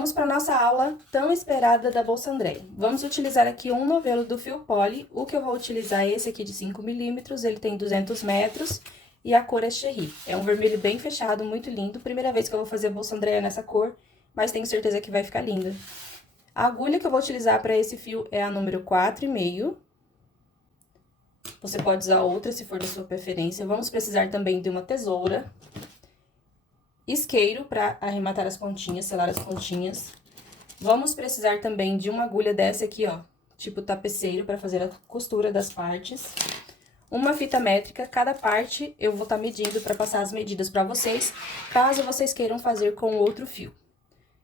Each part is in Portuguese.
Vamos para nossa aula tão esperada da Bolsa Andréia. Vamos utilizar aqui um novelo do fio poly. O que eu vou utilizar é esse aqui de 5 milímetros, ele tem 200 metros e a cor é Cherry. É um vermelho bem fechado, muito lindo. Primeira vez que eu vou fazer a Bolsa Andréia nessa cor, mas tenho certeza que vai ficar linda. A agulha que eu vou utilizar para esse fio é a número 4,5. Você pode usar outra se for da sua preferência. Vamos precisar também de uma tesoura. Isqueiro para arrematar as pontinhas, selar as pontinhas. Vamos precisar também de uma agulha dessa aqui, ó, tipo tapeceiro, para fazer a costura das partes. Uma fita métrica, cada parte eu vou estar medindo para passar as medidas para vocês, caso vocês queiram fazer com outro fio.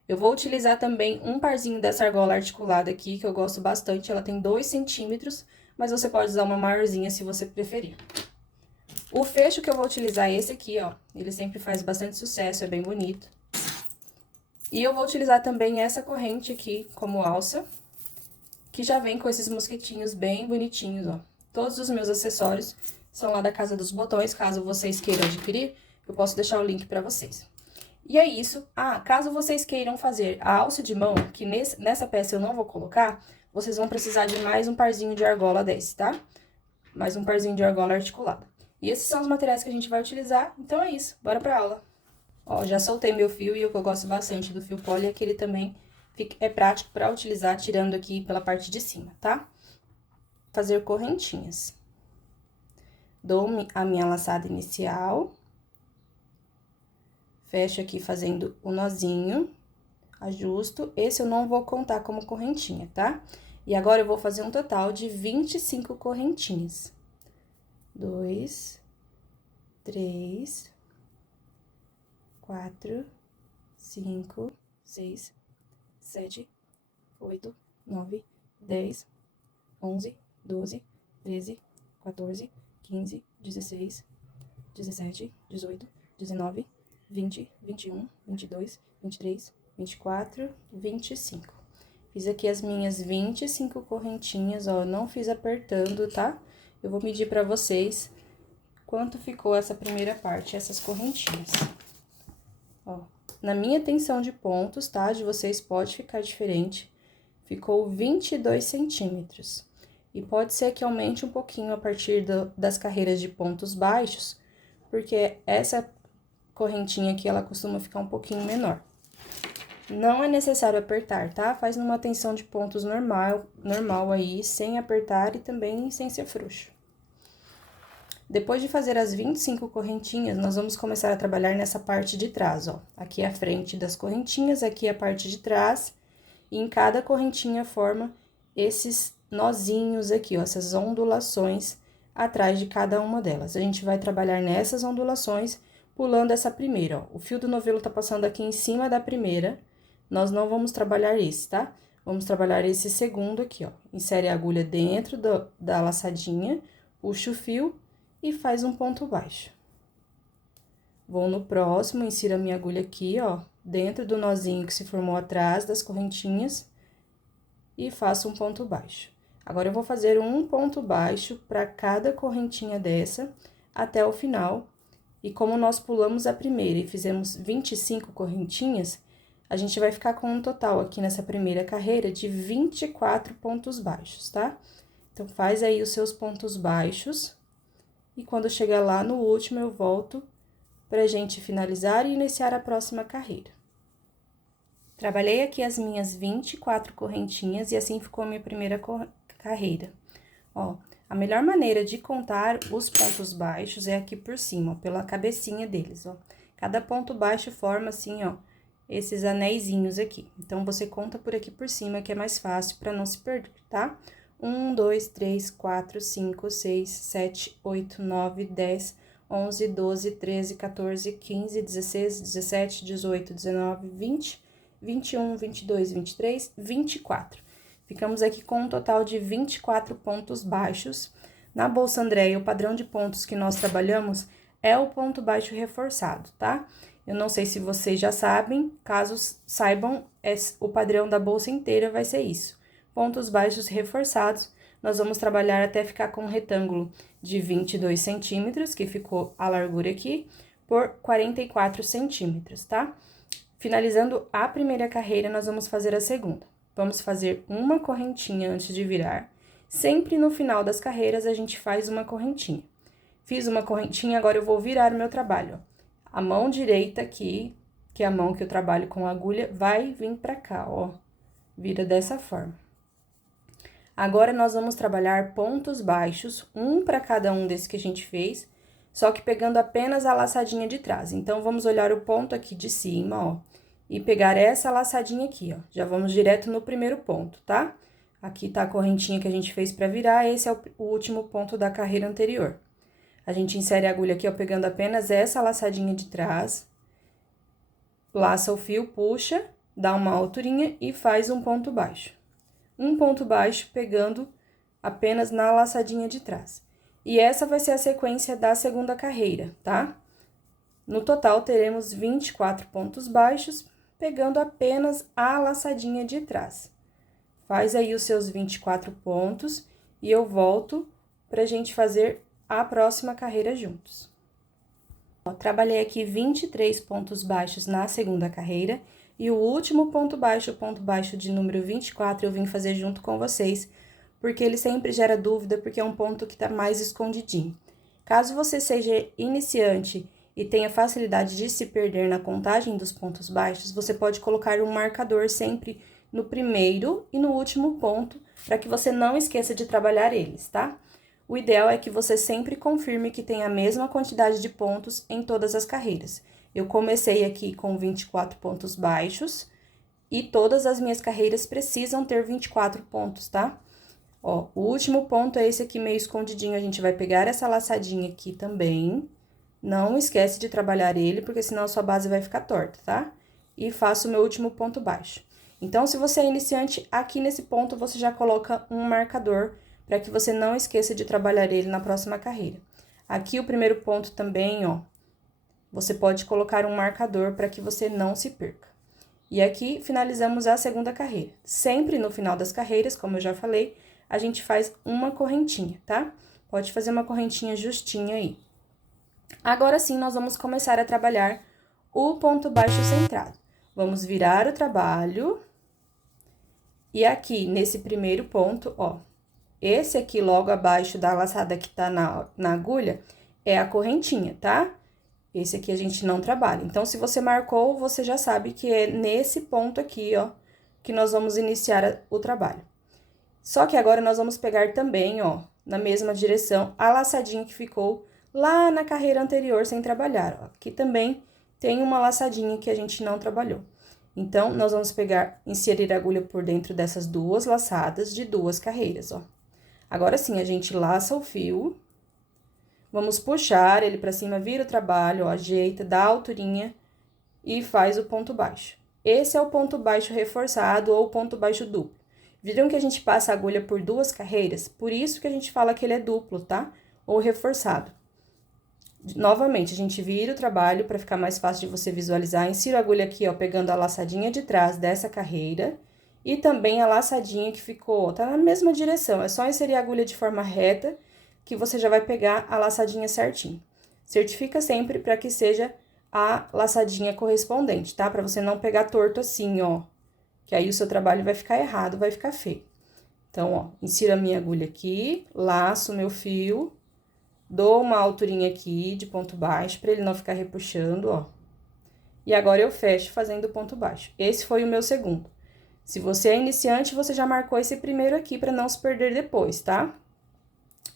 Eu vou utilizar também um parzinho dessa argola articulada aqui, que eu gosto bastante, ela tem 2 centímetros, mas você pode usar uma maiorzinha se você preferir. O fecho que eu vou utilizar é esse aqui, ó, ele sempre faz bastante sucesso, é bem bonito. E eu vou utilizar também essa corrente aqui como alça, que já vem com esses mosquitinhos bem bonitinhos, ó. Todos os meus acessórios são lá da Casa dos Botões, caso vocês queiram adquirir, eu posso deixar o link pra vocês. E é isso. Ah, caso vocês queiram fazer a alça de mão, que nessa peça eu não vou colocar, vocês vão precisar de mais um parzinho de argola desse, tá? Mais um parzinho de argola articulada. E esses são os materiais que a gente vai utilizar, então é isso, bora pra aula. Ó, já soltei meu fio e o que eu gosto bastante do fio poly é que ele também é prático pra utilizar tirando aqui pela parte de cima, tá? Fazer correntinhas. Dou a minha laçada inicial. Fecho aqui fazendo o nozinho, ajusto. Esse eu não vou contar como correntinha, tá? E agora eu vou fazer um total de 25 correntinhas. 2, 3, 4, 5, 6, 7, 8, 9, 10, 11, 12, 13, 14, 15, 16, 17, 18, 19, 20, 21, 22, 23, 24, 25. Fiz aqui as minhas 25 correntinhas, ó, não fiz apertando, tá? Eu vou medir pra vocês quanto ficou essa primeira parte, essas correntinhas. Ó, na minha tensão de pontos, tá? De vocês pode ficar diferente. Ficou 22 centímetros. E pode ser que aumente um pouquinho a partir das carreiras de pontos baixos, porque essa correntinha aqui, ela costuma ficar um pouquinho menor. Não é necessário apertar, tá? Faz numa tensão de pontos normal aí, sem apertar e também sem ser frouxo. Depois de fazer as 25 correntinhas, nós vamos começar a trabalhar nessa parte de trás, ó. Aqui é a frente das correntinhas, aqui é a parte de trás, e em cada correntinha forma esses nozinhos aqui, ó, essas ondulações atrás de cada uma delas. A gente vai trabalhar nessas ondulações, pulando essa primeira, ó. O fio do novelo tá passando aqui em cima da primeira, nós não vamos trabalhar esse, tá? Vamos trabalhar esse segundo aqui, ó. Insere a agulha dentro da laçadinha, puxa o fio e faz um ponto baixo. Vou no próximo, insiro a minha agulha aqui, ó, dentro do nozinho que se formou atrás das correntinhas e faço um ponto baixo. Agora, eu vou fazer um ponto baixo para cada correntinha dessa até o final. E como nós pulamos a primeira e fizemos 25 correntinhas, a gente vai ficar com um total aqui nessa primeira carreira de 24 pontos baixos, tá? Então, faz aí os seus pontos baixos. E quando chegar lá no último, eu volto pra gente finalizar e iniciar a próxima carreira. Trabalhei aqui as minhas 24 correntinhas e assim ficou a minha primeira carreira. Ó, a melhor maneira de contar os pontos baixos é aqui por cima, ó, pela cabecinha deles, ó. Cada ponto baixo forma assim, ó, esses anéisinhos aqui. Então, você conta por aqui por cima, que é mais fácil pra não se perder, tá? 1, 2, 3, 4, 5, 6, 7, 8, 9, 10, 11, 12, 13, 14, 15, 16, 17, 18, 19, 20, 21, 22, 23, 24. Ficamos aqui com um total de 24 pontos baixos. Na Bolsa Andréia, o padrão de pontos que nós trabalhamos é o ponto baixo reforçado, tá? Eu não sei se vocês já sabem, caso saibam, o padrão da bolsa inteira vai ser isso. Pontos baixos reforçados, nós vamos trabalhar até ficar com um retângulo de 22 centímetros, que ficou a largura aqui, por 44 centímetros, tá? Finalizando a primeira carreira, nós vamos fazer a segunda. Vamos fazer uma correntinha antes de virar. Sempre no final das carreiras, a gente faz uma correntinha. Fiz uma correntinha, agora eu vou virar o meu trabalho, ó. A mão direita aqui, que é a mão que eu trabalho com a agulha, vai vir pra cá, ó. Vira dessa forma. Agora, nós vamos trabalhar pontos baixos, um para cada um desse que a gente fez, só que pegando apenas a laçadinha de trás. Então, vamos olhar o ponto aqui de cima, ó, e pegar essa laçadinha aqui, ó. Já vamos direto no primeiro ponto, tá? Aqui tá a correntinha que a gente fez pra virar, esse é o último ponto da carreira anterior. A gente insere a agulha aqui, ó, pegando apenas essa laçadinha de trás, laça o fio, puxa, dá uma alturinha e faz um ponto baixo. Um ponto baixo pegando apenas na laçadinha de trás. E essa vai ser a sequência da segunda carreira, tá? No total, teremos 24 pontos baixos, pegando apenas a laçadinha de trás. Faz aí os seus 24 pontos e eu volto pra gente fazer a próxima carreira juntos. Ó, trabalhei aqui 23 pontos baixos na segunda carreira e o último ponto baixo, o ponto baixo de número 24, eu vim fazer junto com vocês, porque ele sempre gera dúvida, porque é um ponto que tá mais escondidinho. Caso você seja iniciante e tenha facilidade de se perder na contagem dos pontos baixos, você pode colocar um marcador sempre no primeiro e no último ponto, para que você não esqueça de trabalhar eles, tá? O ideal é que você sempre confirme que tem a mesma quantidade de pontos em todas as carreiras. Eu comecei aqui com 24 pontos baixos e todas as minhas carreiras precisam ter 24 pontos, tá? Ó, o último ponto é esse aqui meio escondidinho, a gente vai pegar essa laçadinha aqui também. Não esquece de trabalhar ele, porque senão a sua base vai ficar torta, tá? E faço o meu último ponto baixo. Então, se você é iniciante, aqui nesse ponto você já coloca um marcador para que você não esqueça de trabalhar ele na próxima carreira. Aqui o primeiro ponto também, ó, você pode colocar um marcador para que você não se perca. E aqui finalizamos a segunda carreira. Sempre no final das carreiras, como eu já falei, a gente faz uma correntinha, tá? Pode fazer uma correntinha justinha aí. Agora sim, nós vamos começar a trabalhar o ponto baixo centrado. Vamos virar o trabalho. E aqui, nesse primeiro ponto, ó, esse aqui logo abaixo da laçada que tá na agulha é a correntinha, tá? Esse aqui a gente não trabalha. Então, se você marcou, você já sabe que é nesse ponto aqui, ó, que nós vamos iniciar o trabalho. Só que agora nós vamos pegar também, ó, na mesma direção, a laçadinha que ficou lá na carreira anterior sem trabalhar, ó. Aqui também tem uma laçadinha que a gente não trabalhou. Então, nós vamos pegar, inserir a agulha por dentro dessas duas laçadas de duas carreiras, ó. Agora sim, a gente laça o fio, vamos puxar ele pra cima, vira o trabalho, ó, ajeita, dá a alturinha e faz o ponto baixo. Esse é o ponto baixo reforçado ou ponto baixo duplo. Viram que a gente passa a agulha por duas carreiras? Por isso que a gente fala que ele é duplo, tá? Ou reforçado. Novamente, a gente vira o trabalho para ficar mais fácil de você visualizar. Insiro a agulha aqui, ó, pegando a laçadinha de trás dessa carreira. E também a laçadinha que ficou, tá na mesma direção. É só inserir a agulha de forma reta que você já vai pegar a laçadinha certinho. Certifica sempre para que seja a laçadinha correspondente, tá? Para você não pegar torto assim, ó. Que aí o seu trabalho vai ficar errado, vai ficar feio. Então, ó, insiro a minha agulha aqui, laço o meu fio, dou uma alturinha aqui de ponto baixo para ele não ficar repuxando, ó. E agora eu fecho fazendo ponto baixo. Esse foi o meu segundo. Se você é iniciante, você já marcou esse primeiro aqui para não se perder depois, tá?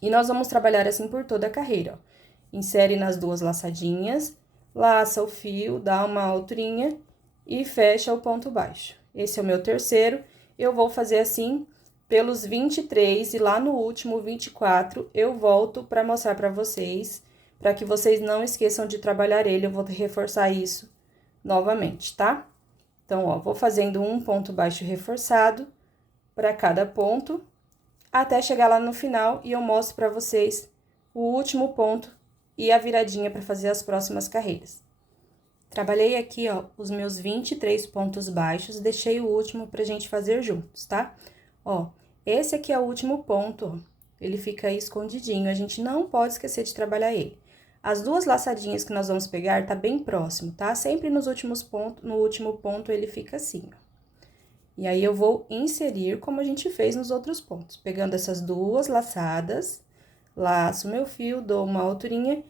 E nós vamos trabalhar assim por toda a carreira, ó. Insere nas duas laçadinhas, laça o fio, dá uma alturinha e fecha o ponto baixo. Esse é o meu terceiro. Eu vou fazer assim pelos 23 e lá no último 24 eu volto para mostrar para vocês, para que vocês não esqueçam de trabalhar ele. Eu vou reforçar isso novamente, tá? Então, ó, vou fazendo um ponto baixo reforçado para cada ponto, até chegar lá no final e eu mostro para vocês o último ponto e a viradinha para fazer as próximas carreiras. Trabalhei aqui, ó, os meus 23 pontos baixos, deixei o último pra gente fazer juntos, tá? Ó, esse aqui é o último ponto, ó, ele fica aí escondidinho, a gente não pode esquecer de trabalhar ele. As duas laçadinhas que nós vamos pegar tá bem próximo, tá? Sempre nos últimos pontos, no último ponto ele fica assim, ó. E aí, eu vou inserir como a gente fez nos outros pontos. Pegando essas duas laçadas, laço meu fio, dou uma alturinha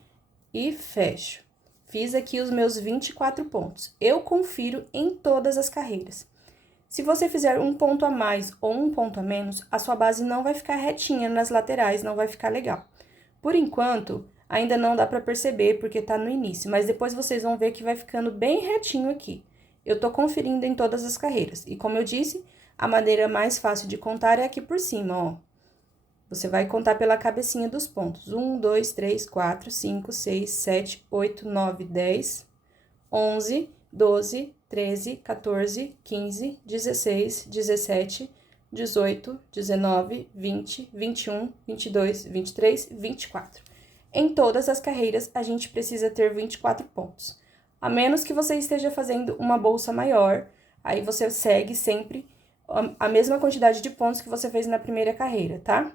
e fecho. Fiz aqui os meus 24 pontos. Eu confiro em todas as carreiras. Se você fizer um ponto a mais ou um ponto a menos, a sua base não vai ficar retinha nas laterais, não vai ficar legal. Por enquanto, ainda não dá pra perceber porque tá no início, mas depois vocês vão ver que vai ficando bem retinho aqui. Eu tô conferindo em todas as carreiras. E como eu disse, a maneira mais fácil de contar é aqui por cima, ó. Você vai contar pela cabecinha dos pontos. 1, 2, 3, 4, 5, 6, 7, 8, 9, 10, 11, 12, 13, 14, 15, 16, 17, 18, 19, 20, 21, 22, 23, 24. Em todas as carreiras, a gente precisa ter 24 pontos. A menos que você esteja fazendo uma bolsa maior, aí você segue sempre a mesma quantidade de pontos que você fez na primeira carreira, tá?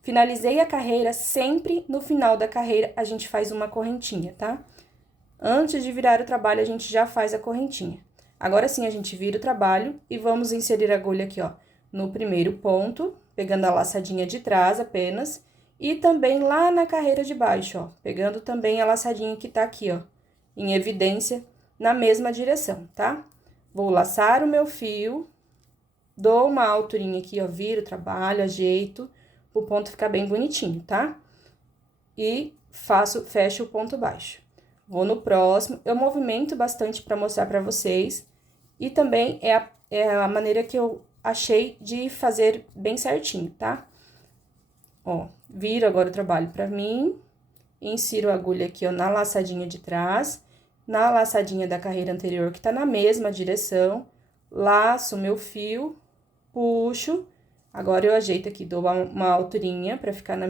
Finalizei a carreira, sempre no final da carreira a gente faz uma correntinha, tá? Antes de virar o trabalho, a gente já faz a correntinha. Agora sim, a gente vira o trabalho e vamos inserir a agulha aqui, ó, no primeiro ponto, pegando a laçadinha de trás apenas, e também lá na carreira de baixo, ó, pegando também a laçadinha que tá aqui, ó, em evidência, na mesma direção, tá? Vou laçar o meu fio, dou uma alturinha aqui, ó, viro o trabalho, ajeito, o ponto ficar bem bonitinho, tá? E fecho o ponto baixo. Vou no próximo, eu movimento bastante para mostrar para vocês, e também é a maneira que eu achei de fazer bem certinho, tá? Ó, viro agora o trabalho pra mim, insiro a agulha aqui, ó, na laçadinha de trás, na laçadinha da carreira anterior, que tá na mesma direção, laço meu fio, puxo, agora eu ajeito aqui, dou uma alturinha pra ficar no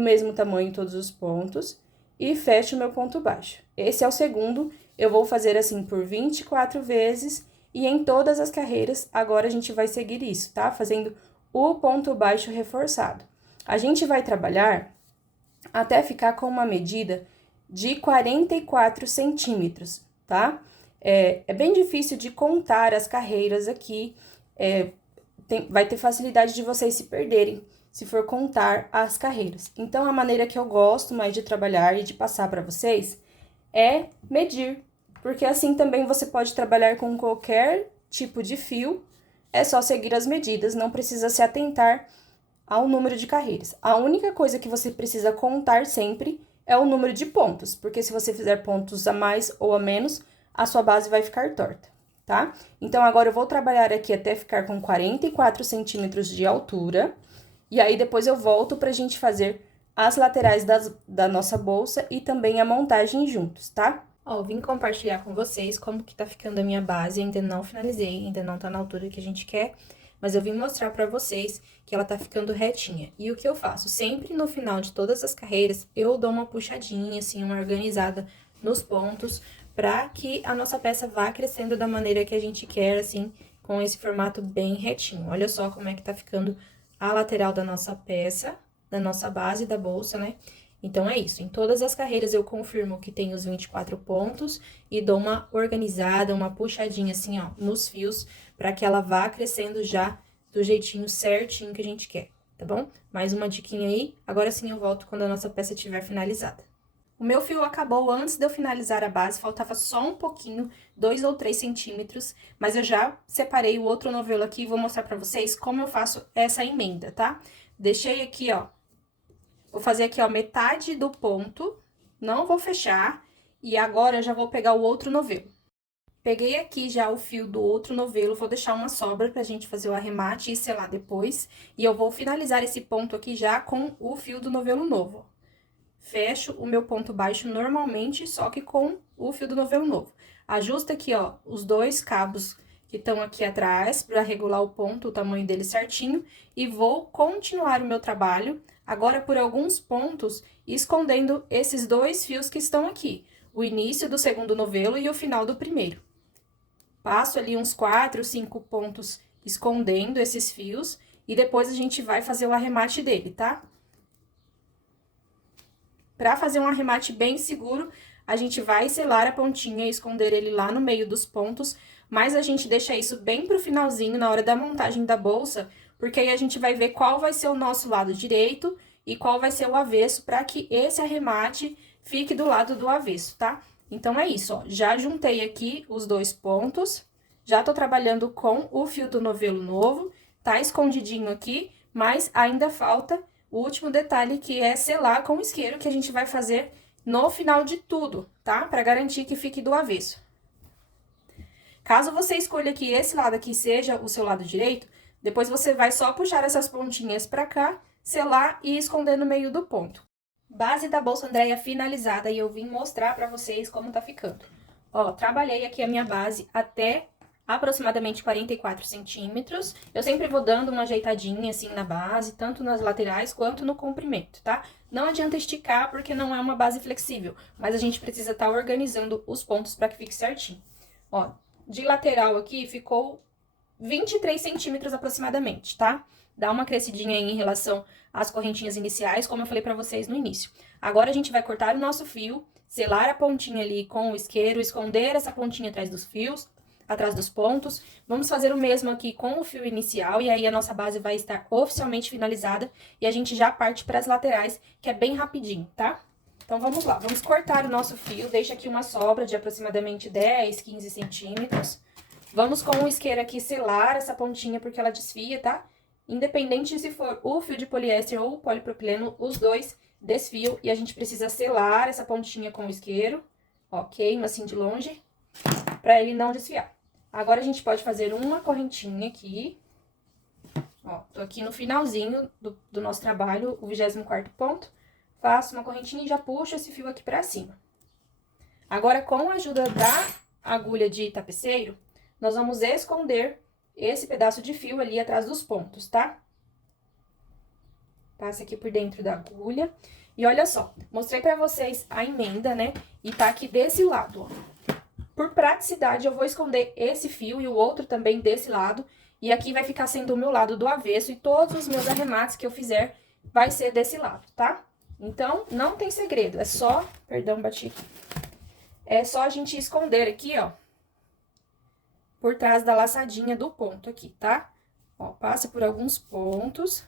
mesmo tamanho todos os pontos, e fecho o meu ponto baixo. Esse é o segundo, eu vou fazer assim por 24 vezes, e em todas as carreiras, agora a gente vai seguir isso, tá? Fazendo o ponto baixo reforçado. A gente vai trabalhar até ficar com uma medida de 44 centímetros, tá? É bem difícil de contar as carreiras aqui, vai ter facilidade de vocês se perderem se for contar as carreiras. Então, a maneira que eu gosto mais de trabalhar e de passar para vocês é medir, porque assim também você pode trabalhar com qualquer tipo de fio, é só seguir as medidas, não precisa se atentar ao número de carreiras. A única coisa que você precisa contar sempre é o número de pontos, porque se você fizer pontos a mais ou a menos, a sua base vai ficar torta, tá? Então, agora eu vou trabalhar aqui até ficar com 44 centímetros de altura, e aí depois eu volto pra gente fazer as laterais da nossa bolsa e também a montagem juntos, tá? Ó, vim compartilhar com vocês como que tá ficando a minha base, ainda não finalizei, ainda não tá na altura que a gente quer, mas eu vim mostrar pra vocês que ela tá ficando retinha. E o que eu faço? Sempre no final de todas as carreiras, eu dou uma puxadinha, assim, uma organizada nos pontos, pra que a nossa peça vá crescendo da maneira que a gente quer, assim, com esse formato bem retinho. Olha só como é que tá ficando a lateral da nossa peça, da nossa base da bolsa, né? Então, é isso. Em todas as carreiras, eu confirmo que tem os 24 pontos e dou uma organizada, uma puxadinha assim, ó, nos fios, pra que ela vá crescendo já do jeitinho certinho que a gente quer, tá bom? Mais uma diquinha aí. Agora sim eu volto quando a nossa peça estiver finalizada. O meu fio acabou antes de eu finalizar a base, faltava só um pouquinho, 2 ou 3 centímetros, mas eu já separei o outro novelo aqui e vou mostrar pra vocês como eu faço essa emenda, tá? Deixei aqui, ó, vou fazer aqui, ó, metade do ponto, não vou fechar, e agora eu já vou pegar o outro novelo. Peguei aqui já o fio do outro novelo, vou deixar uma sobra pra gente fazer o arremate e selar depois, e eu vou finalizar esse ponto aqui já com o fio do novelo novo. Fecho o meu ponto baixo normalmente, só que com o fio do novelo novo. Ajusta aqui, ó, os dois cabos que estão aqui atrás, pra regular o ponto, o tamanho dele certinho, e vou continuar o meu trabalho, agora por alguns pontos, escondendo esses dois fios que estão aqui, o início do segundo novelo e o final do primeiro. Passo ali uns 4, 5 pontos escondendo esses fios, e depois a gente vai fazer o arremate dele, tá? Para fazer um arremate bem seguro, a gente vai selar a pontinha e esconder ele lá no meio dos pontos, mas a gente deixa isso bem pro finalzinho, na hora da montagem da bolsa, porque aí a gente vai ver qual vai ser o nosso lado direito e qual vai ser o avesso, para que esse arremate fique do lado do avesso, tá? Então, é isso, ó. Já juntei aqui os dois pontos, já tô trabalhando com o fio do novelo novo, tá escondidinho aqui, mas ainda falta o último detalhe, que é selar com isqueiro, que a gente vai fazer no final de tudo, tá? Pra garantir que fique do avesso. Caso você escolha que esse lado aqui seja o seu lado direito, depois você vai só puxar essas pontinhas pra cá, selar e esconder no meio do ponto. Base da bolsa Andréia finalizada, e eu vim mostrar pra vocês como tá ficando. Ó, trabalhei aqui a minha base até aproximadamente 44 centímetros. Eu sempre vou dando uma ajeitadinha assim na base, tanto nas laterais quanto no comprimento, tá? Não adianta esticar porque não é uma base flexível, mas a gente precisa estar organizando os pontos para que fique certinho. Ó, de lateral aqui ficou 23 centímetros aproximadamente, tá? Dá uma crescidinha aí em relação às correntinhas iniciais, como eu falei pra vocês no início. Agora, a gente vai cortar o nosso fio, selar a pontinha ali com o isqueiro, esconder essa pontinha atrás dos fios, atrás dos pontos. Vamos fazer o mesmo aqui com o fio inicial, e aí a nossa base vai estar oficialmente finalizada, e a gente já parte para as laterais, que é bem rapidinho, tá? Então, vamos lá, vamos cortar o nosso fio, deixa aqui uma sobra de aproximadamente 10, 15 centímetros. Vamos com o isqueiro aqui selar essa pontinha, porque ela desfia, tá? Independente se for o fio de poliéster ou o polipropileno, os dois desfiam, e a gente precisa selar essa pontinha com o isqueiro, ó, queima assim de longe, pra ele não desfiar. Agora, a gente pode fazer uma correntinha aqui. Ó, tô aqui no finalzinho do nosso trabalho, o 24º ponto. Faço uma correntinha e já puxo esse fio aqui pra cima. Agora, com a ajuda da agulha de tapeceiro, nós vamos esconder esse pedaço de fio ali atrás dos pontos, tá? Passa aqui por dentro da agulha. E olha só, mostrei pra vocês a emenda, né? E tá aqui desse lado, ó. Por praticidade, eu vou esconder esse fio e o outro também desse lado. E aqui vai ficar sendo o meu lado do avesso, e todos os meus arremates que eu fizer vai ser desse lado, tá? Então, não tem segredo, é só... Perdão, bati aqui. É só a gente esconder aqui, ó, por trás da laçadinha do ponto aqui, tá? Ó, passa por alguns pontos.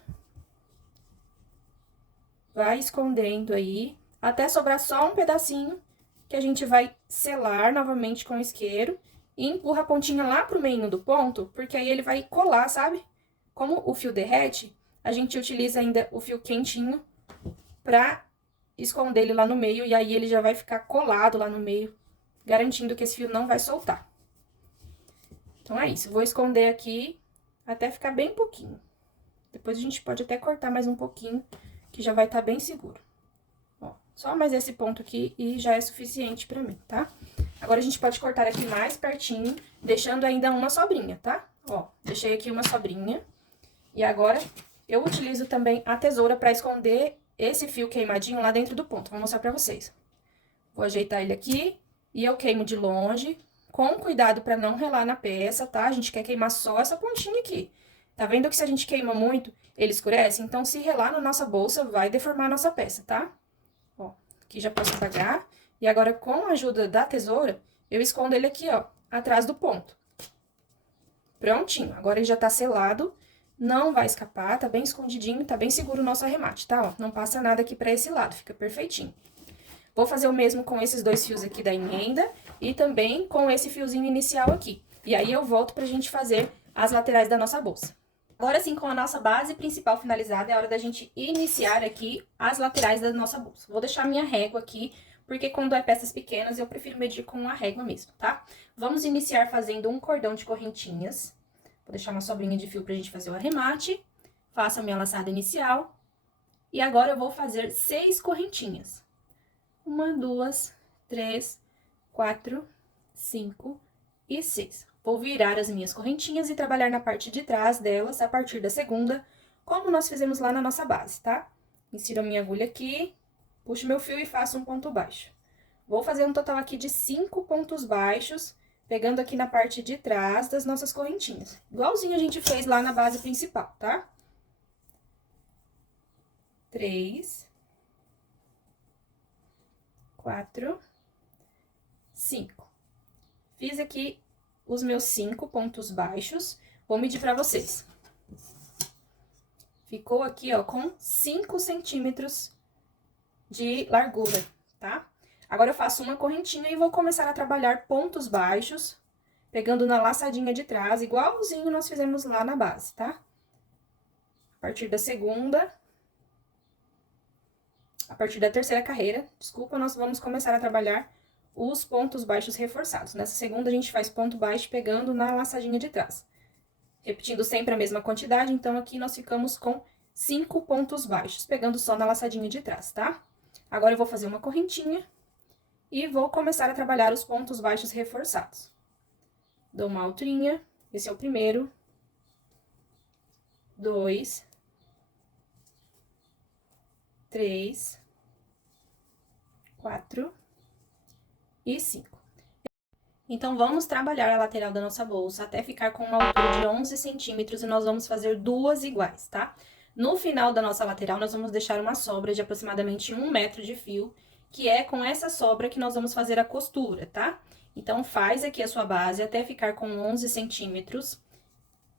Vai escondendo aí, até sobrar só um pedacinho, que a gente vai selar novamente com o isqueiro e empurra a pontinha lá pro meio do ponto, porque aí ele vai colar, sabe? Como o fio derrete, a gente utiliza ainda o fio quentinho pra esconder ele lá no meio, e aí ele já vai ficar colado lá no meio, garantindo que esse fio não vai soltar. Então, é isso. Vou esconder aqui até ficar bem pouquinho. Depois a gente pode até cortar mais um pouquinho, que já vai estar bem seguro. Ó, só mais esse ponto aqui e já é suficiente pra mim, tá? Agora, a gente pode cortar aqui mais pertinho, deixando ainda uma sobrinha, tá? Ó, deixei aqui uma sobrinha. E agora, eu utilizo também a tesoura pra esconder esse fio queimadinho lá dentro do ponto. Vou mostrar pra vocês. Vou ajeitar ele aqui e eu queimo de longe, com cuidado pra não relar na peça, tá? A gente quer queimar só essa pontinha aqui. Tá vendo que se a gente queima muito, ele escurece? Então, se relar na nossa bolsa, vai deformar a nossa peça, tá? Ó, aqui já posso apagar. E agora, com a ajuda da tesoura, eu escondo ele aqui, ó, atrás do ponto. Prontinho. Agora, ele já tá selado, não vai escapar, tá bem escondidinho, tá bem seguro o nosso arremate, tá? Ó, não passa nada aqui pra esse lado, fica perfeitinho. Vou fazer o mesmo com esses dois fios aqui da emenda e também com esse fiozinho inicial aqui. E aí, eu volto pra gente fazer as laterais da nossa bolsa. Agora sim, com a nossa base principal finalizada, é hora da gente iniciar aqui as laterais da nossa bolsa. Vou deixar minha régua aqui, porque quando é peças pequenas, eu prefiro medir com a régua mesmo, tá? Vamos iniciar fazendo um cordão de correntinhas. Vou deixar uma sobrinha de fio pra gente fazer o arremate. Faço a minha laçada inicial. E agora, eu vou fazer 6 correntinhas. 1, 2, 3, 4, 5 e 6. Vou virar as minhas correntinhas e trabalhar na parte de trás delas, a partir da segunda, como nós fizemos lá na nossa base, tá? Insiro a minha agulha aqui, puxo meu fio e faço um ponto baixo. Vou fazer um total aqui de 5 pontos baixos, pegando aqui na parte de trás das nossas correntinhas. Igualzinho a gente fez lá na base principal, tá? 3... 4, 5. Fiz aqui os meus 5 pontos baixos. Vou medir pra vocês. Ficou aqui, ó, com 5 centímetros de largura, tá? Agora, eu faço uma correntinha e vou começar a trabalhar pontos baixos, pegando na laçadinha de trás, igualzinho nós fizemos lá na base, tá? A partir da segunda... A partir da terceira carreira, desculpa, nós vamos começar a trabalhar os pontos baixos reforçados. Nessa segunda, a gente faz ponto baixo pegando na laçadinha de trás. Repetindo sempre a mesma quantidade, então aqui nós ficamos com 5 pontos baixos, pegando só na laçadinha de trás, tá? Agora eu vou fazer uma correntinha e vou começar a trabalhar os pontos baixos reforçados. Dou uma alturinha, esse é o primeiro, 2, 3, 4 e 5. Então, vamos trabalhar a lateral da nossa bolsa até ficar com uma altura de 11 centímetros e nós vamos fazer duas iguais, tá? No final da nossa lateral, nós vamos deixar uma sobra de aproximadamente 1 metro de fio, que é com essa sobra que nós vamos fazer a costura, tá? Então, faz aqui a sua base até ficar com 11 centímetros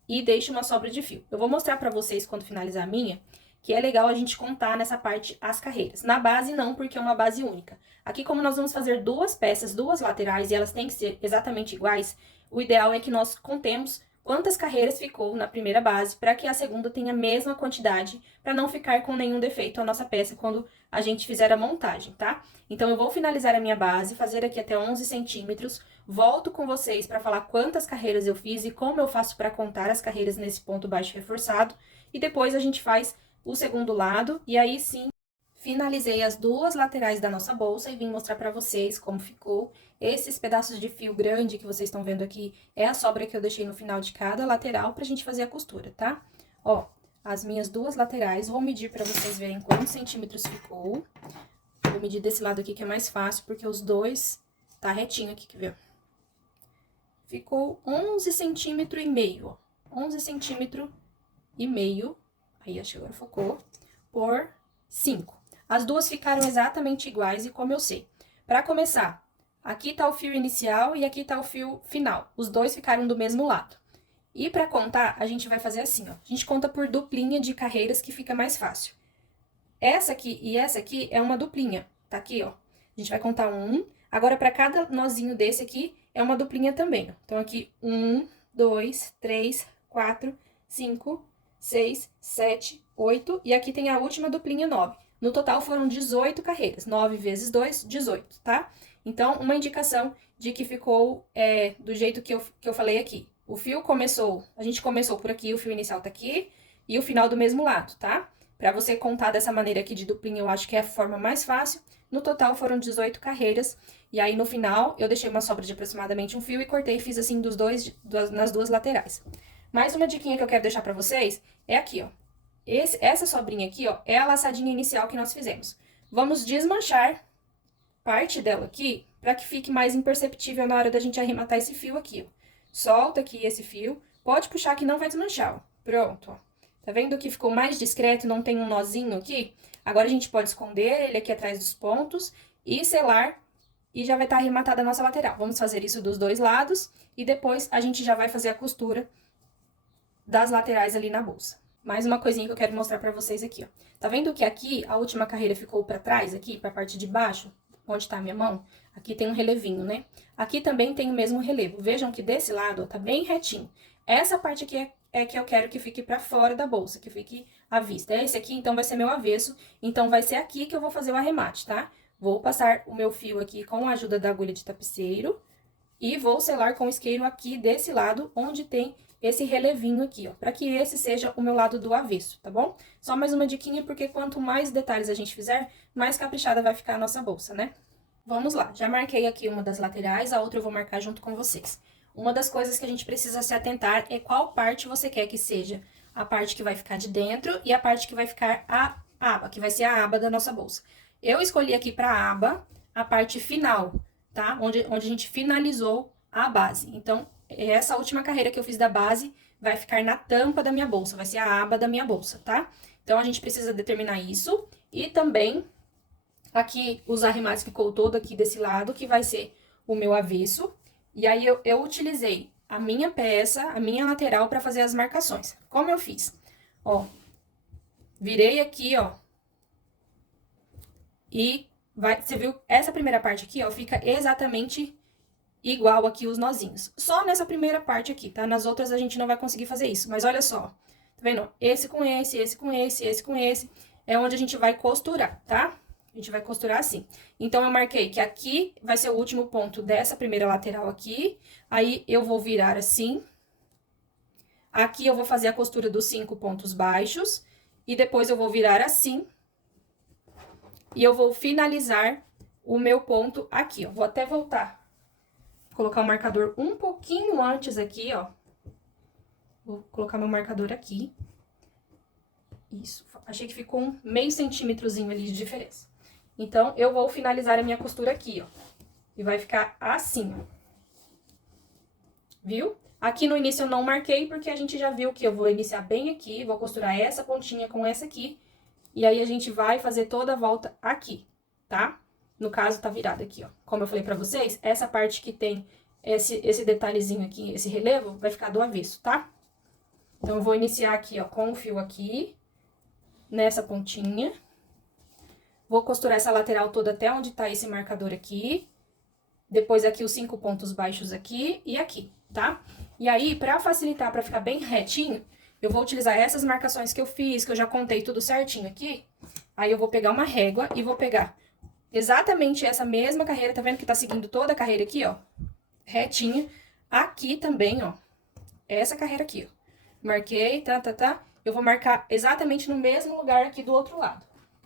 e deixe uma sobra de fio. Eu vou mostrar pra vocês, quando finalizar a minha, que é legal a gente contar nessa parte as carreiras. Na base não, porque é uma base única. Aqui, como nós vamos fazer duas peças, duas laterais, e elas têm que ser exatamente iguais, o ideal é que nós contemos quantas carreiras ficou na primeira base, para que a segunda tenha a mesma quantidade, para não ficar com nenhum defeito a nossa peça quando a gente fizer a montagem, tá? Então, eu vou finalizar a minha base, fazer aqui até 11 centímetros, volto com vocês para falar quantas carreiras eu fiz e como eu faço para contar as carreiras nesse ponto baixo reforçado, e depois a gente faz o segundo lado, e aí sim, finalizei as duas laterais da nossa bolsa e vim mostrar pra vocês como ficou. Esses pedaços de fio grande que vocês estão vendo aqui é a sobra que eu deixei no final de cada lateral pra gente fazer a costura, tá? Ó, as minhas duas laterais, vou medir pra vocês verem quantos centímetros ficou. Vou medir desse lado aqui que é mais fácil, porque os dois tá retinho aqui, quer ver? Ficou 11 centímetros e meio, ó. 11 centímetros e meio. Aí, acho que agora focou, por 5. As duas ficaram exatamente iguais e como eu sei. Para começar, aqui tá o fio inicial e aqui tá o fio final. Os dois ficaram do mesmo lado. E para contar, a gente vai fazer assim, ó. A gente conta por duplinha de carreiras que fica mais fácil. Essa aqui e essa aqui é uma duplinha, tá aqui, ó. A gente vai contar 1. Agora, para cada nozinho desse aqui, é uma duplinha também, ó. Então, aqui, 1, 2, 3, 4, 5... 6, 7, 8, e aqui tem a última duplinha 9. No total foram 18 carreiras, 9 vezes 2, 18, tá? Então, uma indicação de que ficou do jeito que eu falei aqui. O fio começou, a gente começou por aqui, o fio inicial tá aqui, e o final do mesmo lado, tá? Pra você contar dessa maneira aqui de duplinha, eu acho que é a forma mais fácil. No total foram 18 carreiras, e aí no final eu deixei uma sobra de aproximadamente um fio e cortei e fiz assim nas duas laterais. Mais uma diquinha que eu quero deixar pra vocês é aqui, ó. Essa sobrinha aqui, ó, é a laçadinha inicial que nós fizemos. Vamos desmanchar parte dela aqui, pra que fique mais imperceptível na hora da gente arrematar esse fio aqui, ó. Solta aqui esse fio, pode puxar que não vai desmanchar, ó. Pronto, ó. Tá vendo que ficou mais discreto, não tem um nozinho aqui? Agora a gente pode esconder ele aqui atrás dos pontos e selar, e já vai estar arrematada a nossa lateral. Vamos fazer isso dos dois lados, e depois a gente já vai fazer a costura das laterais ali na bolsa. Mais uma coisinha que eu quero mostrar pra vocês aqui, ó. Tá vendo que aqui a última carreira ficou pra trás, aqui, pra parte de baixo, onde tá a minha mão? Aqui tem um relevinho, né? Aqui também tem o mesmo relevo. Vejam que desse lado, ó, tá bem retinho. Essa parte aqui é que eu quero que fique pra fora da bolsa, que fique à vista. Esse aqui, então, vai ser meu avesso, então vai ser aqui que eu vou fazer o arremate, tá? Vou passar o meu fio aqui com a ajuda da agulha de tapeceiro e vou selar com o isqueiro aqui desse lado, onde tem esse relevinho aqui, ó, pra que esse seja o meu lado do avesso, tá bom? Só mais uma diquinha, porque quanto mais detalhes a gente fizer, mais caprichada vai ficar a nossa bolsa, né? Vamos lá, já marquei aqui uma das laterais, a outra eu vou marcar junto com vocês. Uma das coisas que a gente precisa se atentar é qual parte você quer que seja a parte que vai ficar de dentro e a parte que vai ficar a aba, que vai ser a aba da nossa bolsa. Eu escolhi aqui pra aba a parte final, tá? Onde a gente finalizou a base. Então, essa última carreira que eu fiz da base vai ficar na tampa da minha bolsa, vai ser a aba da minha bolsa, tá? Então, a gente precisa determinar isso e também Aqui, os arremates ficou todo aqui desse lado, que vai ser o meu avesso. E aí, eu utilizei a minha peça, a minha lateral, pra fazer as marcações. Como eu fiz? Ó, virei aqui, ó. E você viu, essa primeira parte aqui, ó, fica exatamente igual aqui os nozinhos. Só nessa primeira parte aqui, tá? Nas outras a gente não vai conseguir fazer isso. Mas olha só, tá vendo? Esse com esse com esse com esse. É onde a gente vai costurar, tá? A gente vai costurar assim. Então, eu marquei que aqui vai ser o último ponto dessa primeira lateral aqui. Aí, eu vou virar assim. Aqui, eu vou fazer a costura dos 5 pontos baixos. E depois, eu vou virar assim. E eu vou finalizar o meu ponto aqui, ó. Vou até voltar. Vou colocar o marcador um pouquinho antes aqui, ó. Vou colocar meu marcador aqui. Isso. Achei que ficou um meio centímetrozinho ali de diferença. Então, eu vou finalizar a minha costura aqui, ó. E vai ficar assim, ó. Viu? Aqui no início eu não marquei, porque a gente já viu que eu vou iniciar bem aqui, vou costurar essa pontinha com essa aqui. E aí, a gente vai fazer toda a volta aqui, tá? No caso, tá virada aqui, ó. Como eu falei pra vocês, essa parte que tem esse detalhezinho aqui, esse relevo, vai ficar do avesso, tá? Então, eu vou iniciar aqui, ó, com o fio aqui, nessa pontinha. Vou costurar essa lateral toda até onde tá esse marcador aqui. Depois, aqui, os 5 pontos baixos aqui e aqui, tá? E aí, pra facilitar, pra ficar bem retinho, eu vou utilizar essas marcações que eu fiz, que eu já contei tudo certinho aqui. Aí, eu vou pegar uma régua e vou pegar exatamente essa mesma carreira, tá vendo que tá seguindo toda a carreira aqui, ó? Retinha. Aqui também, ó. Essa carreira aqui, ó. Marquei, tá. Eu vou marcar exatamente no mesmo lugar aqui do outro lado.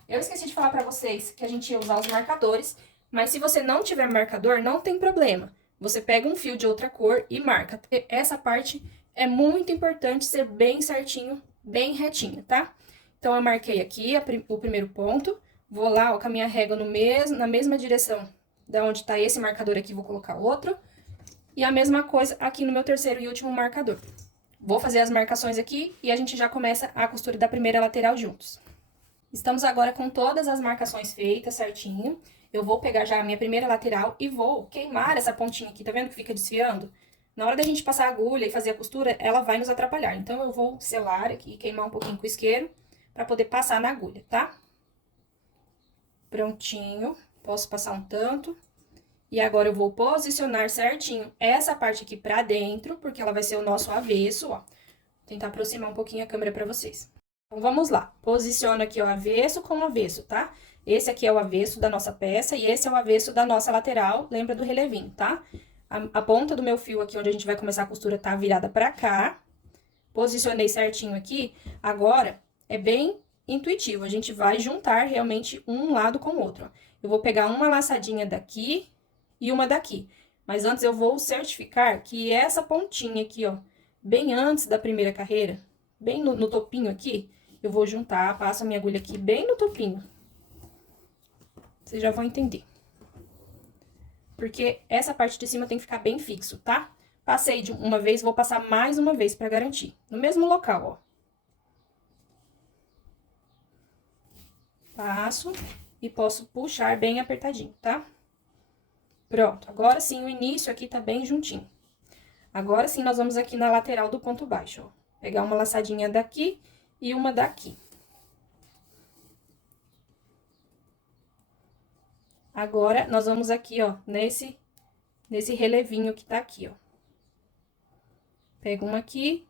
Eu esqueci de falar pra vocês que a gente ia usar os marcadores, mas se você não tiver marcador, não tem problema. Você pega um fio de outra cor e marca. Essa parte é muito importante ser bem certinho, bem retinho, tá? Então, eu marquei aqui o primeiro ponto, vou lá, ó, com a minha régua na mesma direção da onde tá esse marcador aqui, vou colocar outro. E a mesma coisa aqui no meu terceiro e último marcador. Vou fazer as marcações aqui e a gente já começa a costura da primeira lateral juntos. Estamos agora com todas as marcações feitas certinho. Eu vou pegar já a minha primeira lateral e vou queimar essa pontinha aqui, tá vendo que fica desfiando? Na hora da gente passar a agulha e fazer a costura, ela vai nos atrapalhar. Então, eu vou selar aqui, queimar um pouquinho com o isqueiro, pra poder passar na agulha, tá? Prontinho. Posso passar um tanto. E agora, eu vou posicionar certinho essa parte aqui pra dentro, porque ela vai ser o nosso avesso, ó. Vou tentar aproximar um pouquinho a câmera pra vocês. Então, vamos lá. Posiciono aqui o avesso com o avesso, tá? Esse aqui é o avesso da nossa peça e esse é o avesso da nossa lateral, lembra do relevinho, tá? A ponta do meu fio aqui, onde a gente vai começar a costura, tá virada pra cá. Posicionei certinho aqui. Agora, é bem intuitivo, a gente vai juntar realmente um lado com o outro, ó. Eu vou pegar uma laçadinha daqui e uma daqui. Mas antes eu vou certificar que essa pontinha aqui, ó, bem antes da primeira carreira, bem no topinho aqui, eu vou juntar, passo a minha agulha aqui bem no topinho. Vocês já vão entender. Porque essa parte de cima tem que ficar bem fixo, tá? Passei de uma vez, vou passar mais uma vez pra garantir. No mesmo local, ó. Passo e posso puxar bem apertadinho, tá? Pronto, agora sim o início aqui tá bem juntinho. Agora sim nós vamos aqui na lateral do ponto baixo, ó. Pegar uma laçadinha daqui e uma daqui. Agora, nós vamos aqui, ó, nesse relevinho que tá aqui, ó. Pego uma aqui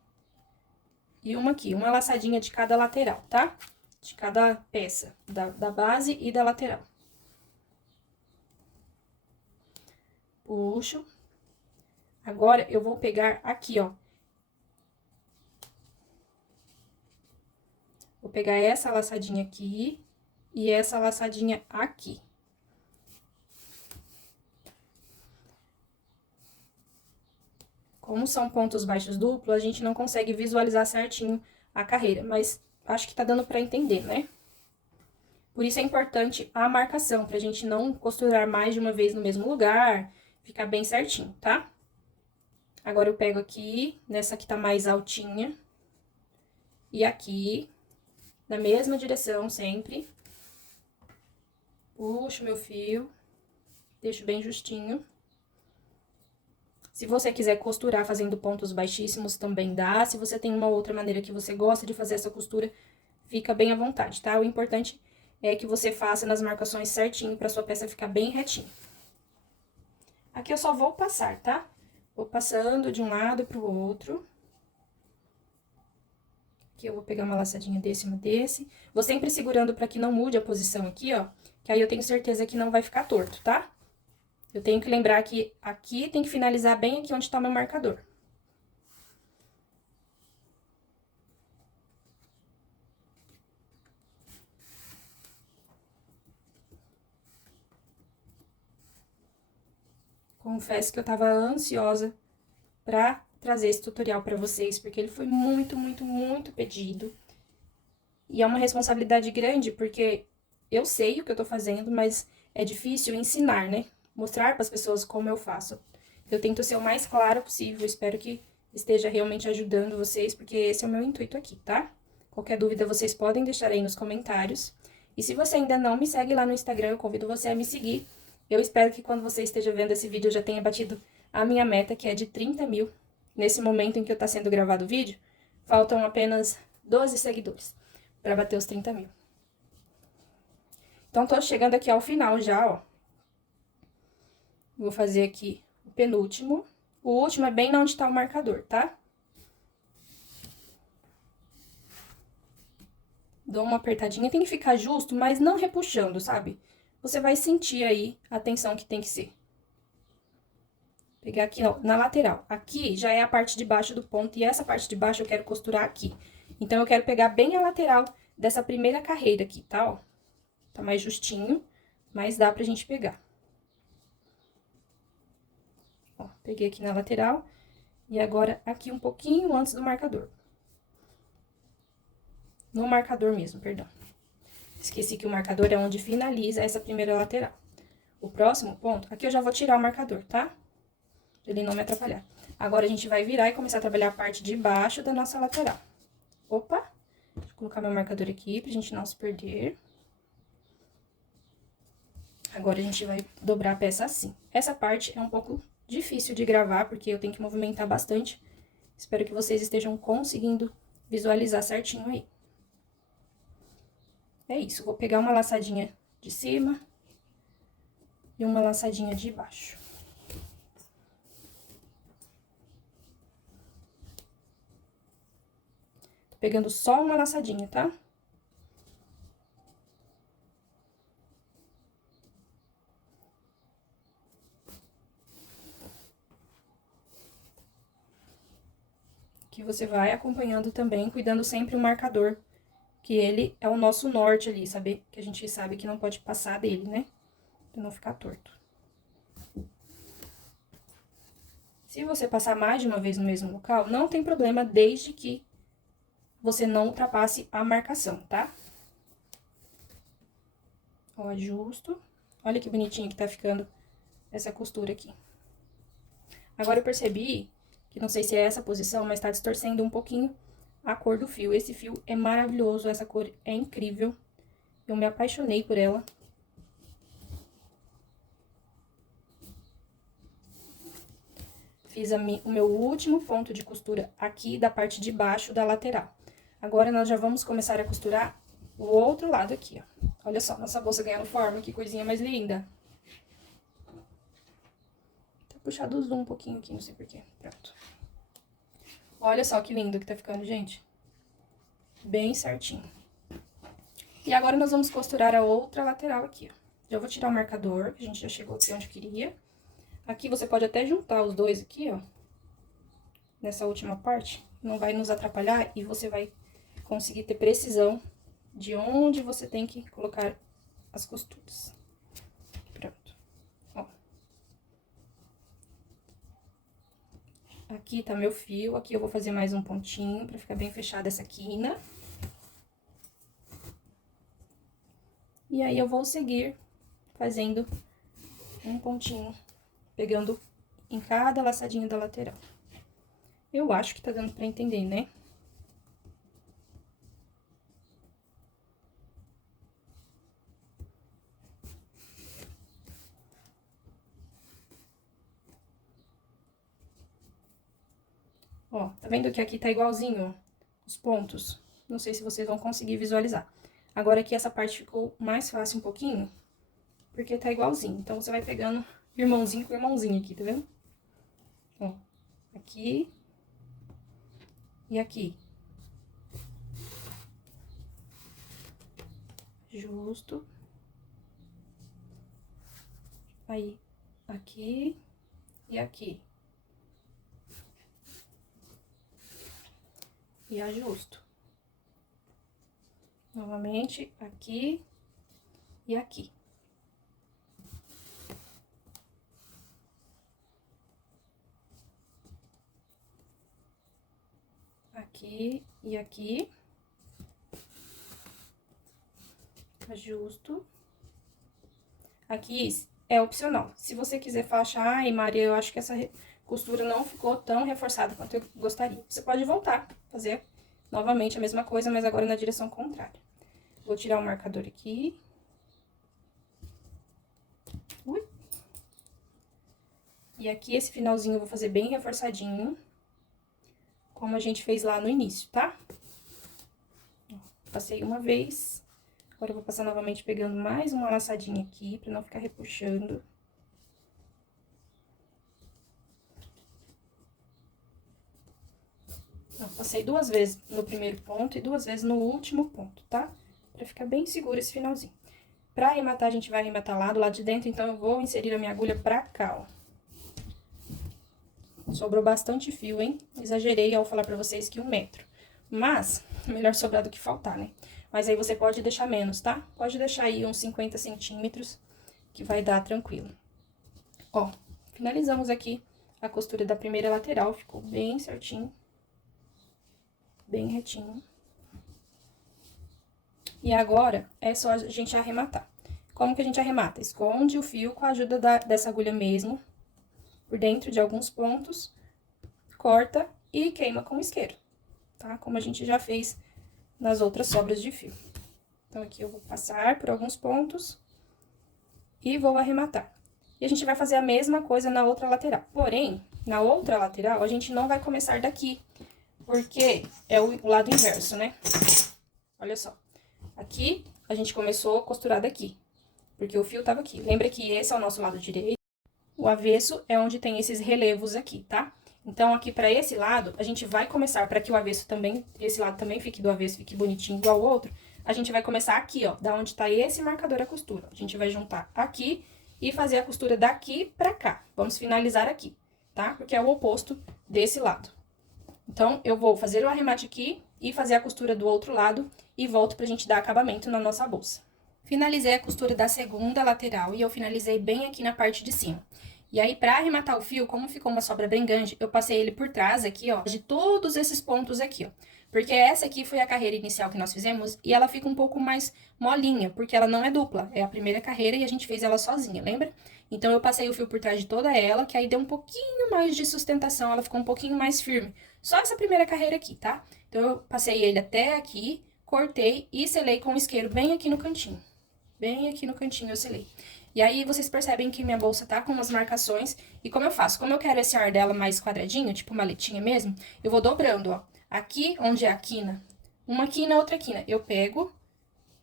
e uma aqui. Uma laçadinha de cada lateral, tá? De cada peça, da base e da lateral. Puxo. Agora, eu vou pegar aqui, ó. Vou pegar essa laçadinha aqui e essa laçadinha aqui. Como são pontos baixos duplos, a gente não consegue visualizar certinho a carreira, mas acho que tá dando pra entender, né? Por isso é importante a marcação, pra gente não costurar mais de uma vez no mesmo lugar, ficar bem certinho, tá? Agora, eu pego aqui, nessa que tá mais altinha, e aqui, na mesma direção sempre, Puxo meu fio, deixo bem justinho. Se você quiser costurar fazendo pontos baixíssimos, também dá. Se você tem uma outra maneira que você gosta de fazer essa costura, fica bem à vontade, tá? O importante é que você faça nas marcações certinho pra sua peça ficar bem retinha. Aqui eu só vou passar, tá? Vou passando de um lado pro outro. Aqui eu vou pegar uma laçadinha desse, uma desse. Vou sempre segurando pra que não mude a posição aqui, ó. Que aí eu tenho certeza que não vai ficar torto, tá? Eu tenho que lembrar que aqui tem que finalizar bem aqui onde tá meu marcador. Confesso que eu tava ansiosa pra trazer esse tutorial pra vocês, porque ele foi muito, muito, muito pedido. E é uma responsabilidade grande, porque eu sei o que eu tô fazendo, mas é difícil ensinar, né? Mostrar para as pessoas como eu faço. Eu tento ser o mais clara possível, espero que esteja realmente ajudando vocês, porque esse é o meu intuito aqui, tá? Qualquer dúvida vocês podem deixar aí nos comentários. E se você ainda não me segue lá no Instagram, eu convido você a me seguir. Eu espero que quando você esteja vendo esse vídeo eu já tenha batido a minha meta, que é de 30 mil. Nesse momento em que está sendo gravado o vídeo, faltam apenas 12 seguidores para bater os 30 mil. Então, tô chegando aqui ao final já, ó. Vou fazer aqui o penúltimo. O último é bem onde tá o marcador, tá? Dou uma apertadinha, tem que ficar justo, mas não repuxando, sabe? Você vai sentir aí a tensão que tem que ser. Pegar aqui, ó, na lateral. Aqui já é a parte de baixo do ponto, e essa parte de baixo eu quero costurar aqui. Então, eu quero pegar bem a lateral dessa primeira carreira aqui, tá, ó? Tá mais justinho, mas dá pra gente pegar. Ó, peguei aqui na lateral, e agora aqui um pouquinho antes do marcador. No marcador mesmo, perdão. Esqueci que o marcador é onde finaliza essa primeira lateral. O próximo ponto, aqui eu já vou tirar o marcador, tá? Pra ele não me atrapalhar. Agora, a gente vai virar e começar a trabalhar a parte de baixo da nossa lateral. Opa! Deixa eu colocar meu marcador aqui pra gente não se perder. Agora, a gente vai dobrar a peça assim. Essa parte é um pouco difícil de gravar, porque eu tenho que movimentar bastante. Espero que vocês estejam conseguindo visualizar certinho aí. É isso, vou pegar uma laçadinha de cima e uma laçadinha de baixo. Tô pegando só uma laçadinha, tá? Que você vai acompanhando também, cuidando sempre o marcador, que ele é o nosso norte ali, sabe? Que a gente sabe que não pode passar dele, né? Pra não ficar torto. Se você passar mais de uma vez no mesmo local, não tem problema, desde que você não ultrapasse a marcação, tá? Ó, ajusto. Olha que bonitinho que tá ficando essa costura aqui. Agora, eu percebi que não sei se é essa posição, mas tá distorcendo um pouquinho a cor do fio. Esse fio é maravilhoso, essa cor é incrível. Eu me apaixonei por ela. Fiz o meu último ponto de costura aqui da parte de baixo da lateral. Agora, nós já vamos começar a costurar o outro lado aqui, ó. Olha só, nossa bolsa ganhando forma, que coisinha mais linda. Tá puxado o zoom um pouquinho aqui, não sei porquê. Pronto. Olha só que lindo que tá ficando, gente. Bem certinho. E agora, nós vamos costurar a outra lateral aqui, ó. Já vou tirar o marcador, que a gente já chegou aqui onde queria. Aqui, você pode até juntar os dois aqui, ó. Nessa última parte, não vai nos atrapalhar e você vai conseguir ter precisão de onde você tem que colocar as costuras. Pronto. Ó. Aqui tá meu fio, aqui eu vou fazer mais um pontinho pra ficar bem fechada essa quina. E aí, eu vou seguir fazendo um pontinho, pegando em cada laçadinha da lateral. Eu acho que tá dando pra entender, né? Ó, tá vendo que aqui tá igualzinho, ó, os pontos? Não sei se vocês vão conseguir visualizar. Agora aqui essa parte ficou mais fácil um pouquinho, porque tá igualzinho. Então, você vai pegando irmãozinho com irmãozinho aqui, tá vendo? Ó, aqui e aqui. Justo. Aí, aqui e aqui. E ajusto. Novamente, aqui e aqui. Aqui e aqui. Ajusto. Aqui é opcional. Se você quiser falar, ai, Maria, eu acho que essa costura não ficou tão reforçada quanto eu gostaria. Você pode voltar, fazer novamente a mesma coisa, mas agora na direção contrária. Vou tirar o marcador aqui. Ui. E aqui, esse finalzinho, eu vou fazer bem reforçadinho, como a gente fez lá no início, tá? Passei uma vez. Agora, eu vou passar novamente pegando mais uma laçadinha aqui, pra não ficar repuxando. Ó, passei 2 vezes no primeiro ponto e 2 vezes no último ponto, tá? Pra ficar bem seguro esse finalzinho. Pra arrematar, a gente vai arrematar lá do lado de dentro, então eu vou inserir a minha agulha pra cá, ó. Sobrou bastante fio, hein? Exagerei ao falar pra vocês que 1 metro. Mas, melhor sobrar do que faltar, né? Mas aí você pode deixar menos, tá? Pode deixar aí uns 50 centímetros, que vai dar tranquilo. Ó, finalizamos aqui a costura da primeira lateral, ficou bem certinho. Bem retinho. E agora, é só a gente arrematar. Como que a gente arremata? Esconde o fio com a ajuda dessa agulha mesmo, por dentro de alguns pontos, corta e queima com isqueiro, tá? Como a gente já fez nas outras sobras de fio. Então, aqui eu vou passar por alguns pontos e vou arrematar. E a gente vai fazer a mesma coisa na outra lateral. Porém, na outra lateral, a gente não vai começar daqui, porque é o lado inverso, né? Olha só. Aqui, a gente começou a costurar daqui, porque o fio tava aqui. Lembra que esse é o nosso lado direito, o avesso é onde tem esses relevos aqui, tá? Então, aqui pra esse lado, a gente vai começar, pra que o avesso também, esse lado também fique do avesso, fique bonitinho igual o outro, a gente vai começar aqui, ó, da onde tá esse marcador a costura. A gente vai juntar aqui e fazer a costura daqui pra cá. Vamos finalizar aqui, tá? Porque é o oposto desse lado. Então, eu vou fazer o arremate aqui e fazer a costura do outro lado e volto pra gente dar acabamento na nossa bolsa. Finalizei a costura da segunda lateral e eu finalizei bem aqui na parte de cima. E aí, pra arrematar o fio, como ficou uma sobra bem grande, eu passei ele por trás aqui, ó, de todos esses pontos aqui, ó. Porque essa aqui foi a carreira inicial que nós fizemos e ela fica um pouco mais molinha, porque ela não é dupla. É a primeira carreira e a gente fez ela sozinha, lembra? Então, eu passei o fio por trás de toda ela, que aí deu um pouquinho mais de sustentação, ela ficou um pouquinho mais firme. Só essa primeira carreira aqui, tá? Então, eu passei ele até aqui, cortei e selei com o isqueiro bem aqui no cantinho. Bem aqui no cantinho eu selei. E aí, vocês percebem que minha bolsa tá com umas marcações. E como eu faço? Como eu quero esse ar dela mais quadradinho, tipo maletinha mesmo, eu vou dobrando, ó. Aqui, onde é a quina, uma quina, outra quina. Eu pego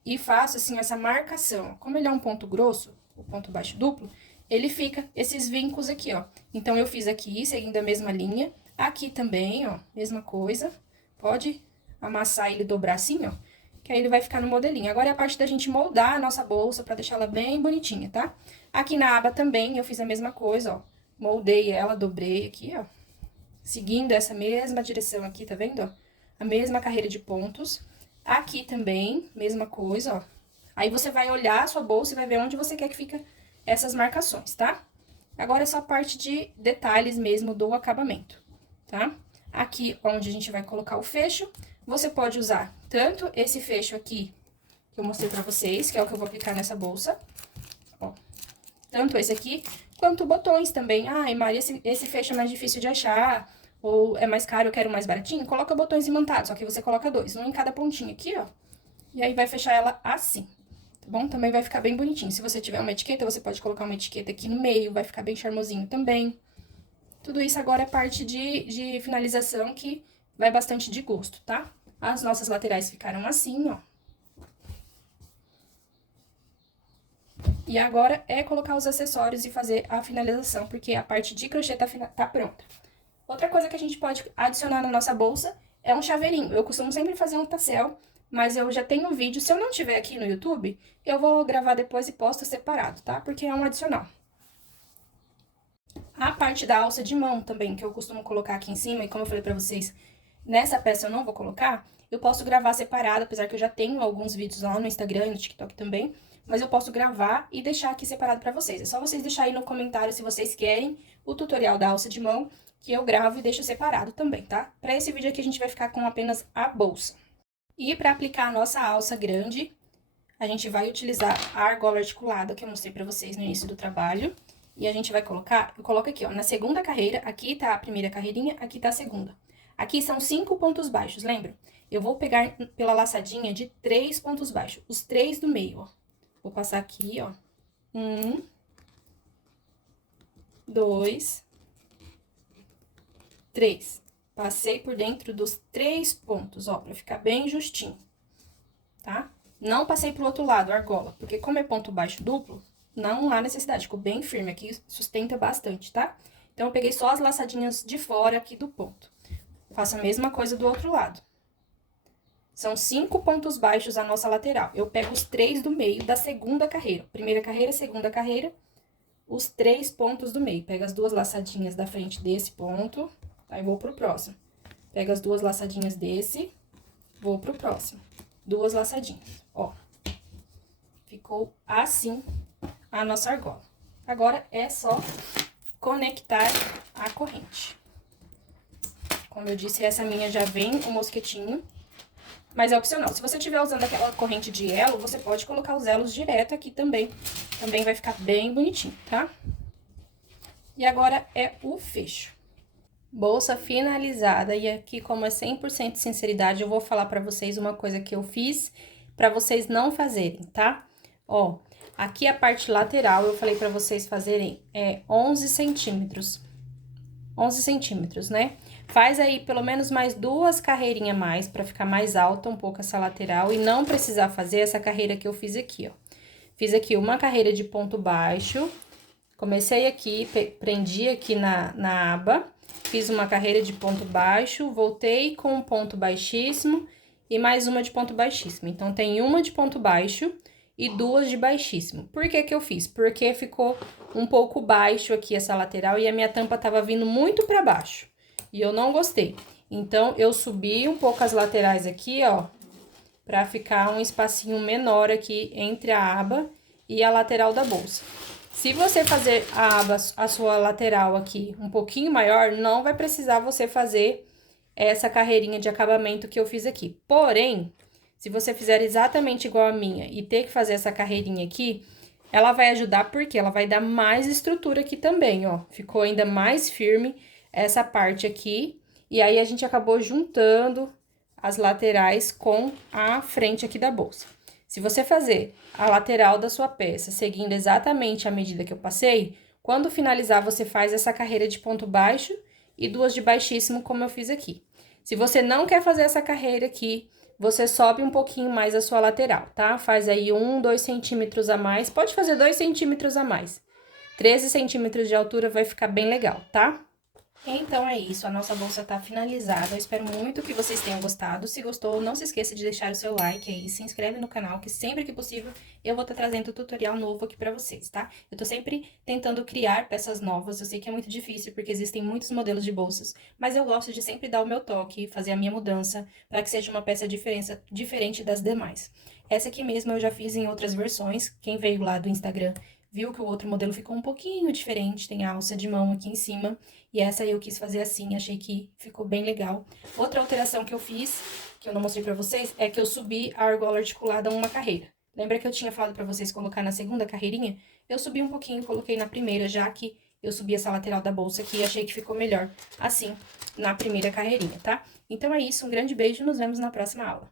e faço, assim, essa marcação. Como ele é um ponto grosso, o ponto baixo duplo, ele fica esses vincos aqui, ó. Então, eu fiz aqui, seguindo a mesma linha. Aqui também, ó, mesma coisa. Pode amassar ele e dobrar assim, ó, que aí ele vai ficar no modelinho. Agora é a parte da gente moldar a nossa bolsa pra deixar ela bem bonitinha, tá? Aqui na aba também eu fiz a mesma coisa, ó. Moldei ela, dobrei aqui, ó. Seguindo essa mesma direção aqui, tá vendo, ó? A mesma carreira de pontos. Aqui também, mesma coisa, ó. Aí você vai olhar a sua bolsa e vai ver onde você quer que fica essas marcações, tá? Agora é só parte de detalhes mesmo do acabamento, tá? Aqui, onde a gente vai colocar o fecho, você pode usar tanto esse fecho aqui, que eu mostrei pra vocês, que é o que eu vou aplicar nessa bolsa, ó. Tanto esse aqui, quanto botões também. Ai, Maria, esse fecho é mais difícil de achar, ou é mais caro, eu quero mais baratinho. Coloca botões imantados, só que você coloca 2, um em cada pontinha aqui, ó. E aí, vai fechar ela assim, tá bom? Também vai ficar bem bonitinho. Se você tiver uma etiqueta, você pode colocar uma etiqueta aqui no meio, vai ficar bem charmosinho também. Tudo isso agora é parte de finalização que vai bastante de gosto, tá? As nossas laterais ficaram assim, ó. E agora é colocar os acessórios e fazer a finalização, porque a parte de crochê tá pronta. Outra coisa que a gente pode adicionar na nossa bolsa é um chaveirinho. Eu costumo sempre fazer um tassel, mas eu já tenho um vídeo. Se eu não tiver aqui no YouTube, eu vou gravar depois e posto separado, tá? Porque é um adicional. A parte da alça de mão também, que eu costumo colocar aqui em cima, e como eu falei pra vocês, nessa peça eu não vou colocar, eu posso gravar separado, apesar que eu já tenho alguns vídeos lá no Instagram e no TikTok também, mas eu posso gravar e deixar aqui separado pra vocês. É só vocês deixarem aí no comentário se vocês querem o tutorial da alça de mão, que eu gravo e deixo separado também, tá? Pra esse vídeo aqui a gente vai ficar com apenas a bolsa. E pra aplicar a nossa alça grande, a gente vai utilizar a argola articulada, que eu mostrei pra vocês no início do trabalho. E a gente vai colocar, eu coloco aqui, ó, na segunda carreira, aqui tá a primeira carreirinha, aqui tá a segunda. Aqui são 5 pontos baixos, lembra? Eu vou pegar pela laçadinha de 3 pontos baixos, os 3 do meio, ó. Vou passar aqui, ó. 1, 2, 3. Passei por dentro dos 3 pontos, ó, pra ficar bem justinho, tá? Não passei pro outro lado, a argola, porque como é ponto baixo duplo, não há necessidade, ficou bem firme aqui, sustenta bastante, tá? Então, eu peguei só as laçadinhas de fora aqui do ponto. Faço a mesma coisa do outro lado. São 5 pontos baixos a nossa lateral. Eu pego os 3 do meio da segunda carreira. Primeira carreira, segunda carreira, os 3 pontos do meio. Pego as 2 laçadinhas da frente desse ponto, aí vou pro próximo. Pego as 2 laçadinhas desse, vou pro próximo. 2 laçadinhas, ó. Ficou assim a nossa argola. Agora, é só conectar a corrente. Como eu disse, essa minha já vem o mosquetinho, mas é opcional. Se você estiver usando aquela corrente de elo, você pode colocar os elos direto aqui também. Também vai ficar bem bonitinho, tá? E agora é o fecho. Bolsa finalizada. E aqui, como é 100% de sinceridade, eu vou falar pra vocês uma coisa que eu fiz pra vocês não fazerem, tá? Ó, aqui a parte lateral, eu falei pra vocês fazerem 11 centímetros. 11 centímetros, né? Faz aí pelo menos mais 2 carreirinhas a mais, pra ficar mais alta um pouco essa lateral e não precisar fazer essa carreira que eu fiz aqui, ó. Fiz aqui uma carreira de ponto baixo, comecei aqui, prendi aqui na aba, fiz uma carreira de ponto baixo, voltei com um ponto baixíssimo e mais uma de ponto baixíssimo. Então, tem uma de ponto baixo e 2 de baixíssimo. Por que que eu fiz? Porque ficou um pouco baixo aqui essa lateral e a minha tampa tava vindo muito pra baixo. E eu não gostei. Então, eu subi um pouco as laterais aqui, ó, pra ficar um espacinho menor aqui entre a aba e a lateral da bolsa. Se você fazer a aba, a sua lateral aqui um pouquinho maior, não vai precisar você fazer essa carreirinha de acabamento que eu fiz aqui. Porém, se você fizer exatamente igual a minha e ter que fazer essa carreirinha aqui, ela vai ajudar porque ela vai dar mais estrutura aqui também, ó. Ficou ainda mais firme essa parte aqui. E aí, a gente acabou juntando as laterais com a frente aqui da bolsa. Se você fazer a lateral da sua peça seguindo exatamente a medida que eu passei, quando finalizar, você faz essa carreira de ponto baixo e 2 de baixíssimo, como eu fiz aqui. Se você não quer fazer essa carreira aqui, você sobe um pouquinho mais a sua lateral, tá? Faz aí 1, 2 centímetros a mais, pode fazer 2 centímetros a mais. 13 centímetros de altura vai ficar bem legal, tá? Então é isso, a nossa bolsa tá finalizada, eu espero muito que vocês tenham gostado. Se gostou, não se esqueça de deixar o seu like aí, se inscreve no canal, que sempre que possível eu vou estar trazendo tutorial novo aqui pra vocês, tá? Eu tô sempre tentando criar peças novas, eu sei que é muito difícil porque existem muitos modelos de bolsas, mas eu gosto de sempre dar o meu toque, fazer a minha mudança, para que seja uma peça diferente das demais. Essa aqui mesmo eu já fiz em outras versões, quem veio lá do Instagram viu que o outro modelo ficou um pouquinho diferente, tem a alça de mão aqui em cima, e essa eu quis fazer assim, achei que ficou bem legal. Outra alteração que eu fiz, que eu não mostrei pra vocês, é que eu subi a argola articulada uma carreira. Lembra que eu tinha falado pra vocês colocar na segunda carreirinha? Eu subi um pouquinho, coloquei na primeira, já que eu subi essa lateral da bolsa aqui e achei que ficou melhor assim, na primeira carreirinha, tá? Então é isso, um grande beijo, nos vemos na próxima aula.